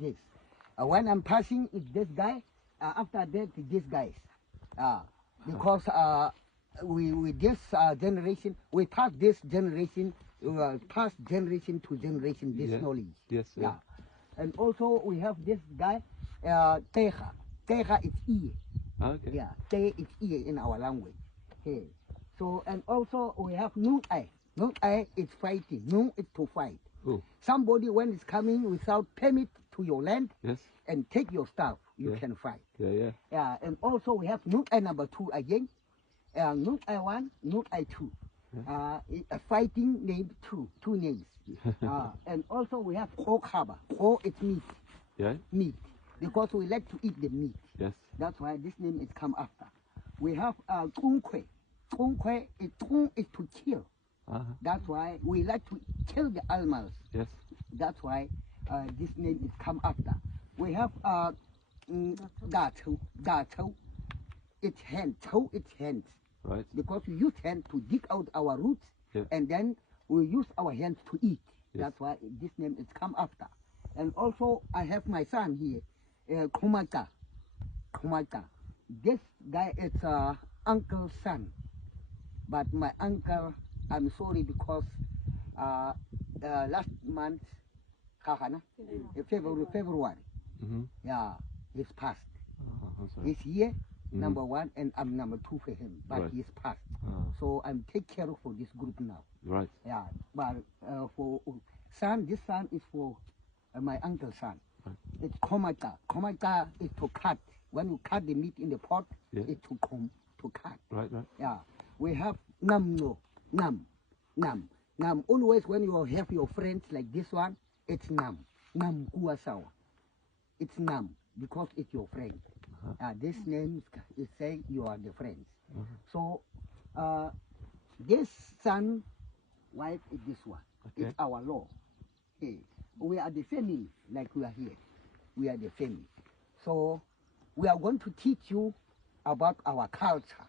This. When I'm passing, it's this guy. After that, this guys. Because we this generation, we pass this generation, pass generation to generation this knowledge. Yes. Yeah. And also we have this guy, Teja. Teja is ear. Okay. Yeah, Te is ear in our language. Okay. So, and also we have Nung-ai. Nung-ai is fighting. Nung is to fight. Ooh. Somebody when is coming without permit to your land and take your stuff, you can fight. Yeah, and also we have Nung-ai number 2 again. Nung-ai 1, Nung-ai 2. A fighting name two names. And also we have Ko Kaba. Ko is meat. Meat. Because we like to eat the meat. Yes. That's why this name is come after. We have Kungkwe. Kungkwe is Kung is to kill. That's why we like to kill the animals. Yes. That's why this name is come after. We have Dato. Dato. It's hand. Toe it's hands. Right. Because we use hand to dig out our roots and then we use our hands to eat. That's why this name is come after. And also I have my son here, Kumaka. Kumaka. This guy is uncle's son. But my uncle, I'm sorry because last month, February, yeah, he's passed. He's here, number 1, and I'm number 2 for him, but he's passed. So I'm take care for this group now. Right. Yeah, but for son, this son is for my uncle's son. It's Komaka. Komaka is to cut. When you cut the meat in the pot, it's to cut. Right. Yeah. We have Nam. Always when you have your friends like this one, it's Nam. Nam Kuasawa. It's Nam because it's your friend. This name is saying you are the friends. So this son, wife is this one. It's our law. Okay. We are the family, like we are here. We are the family. So we are going to teach you about our culture.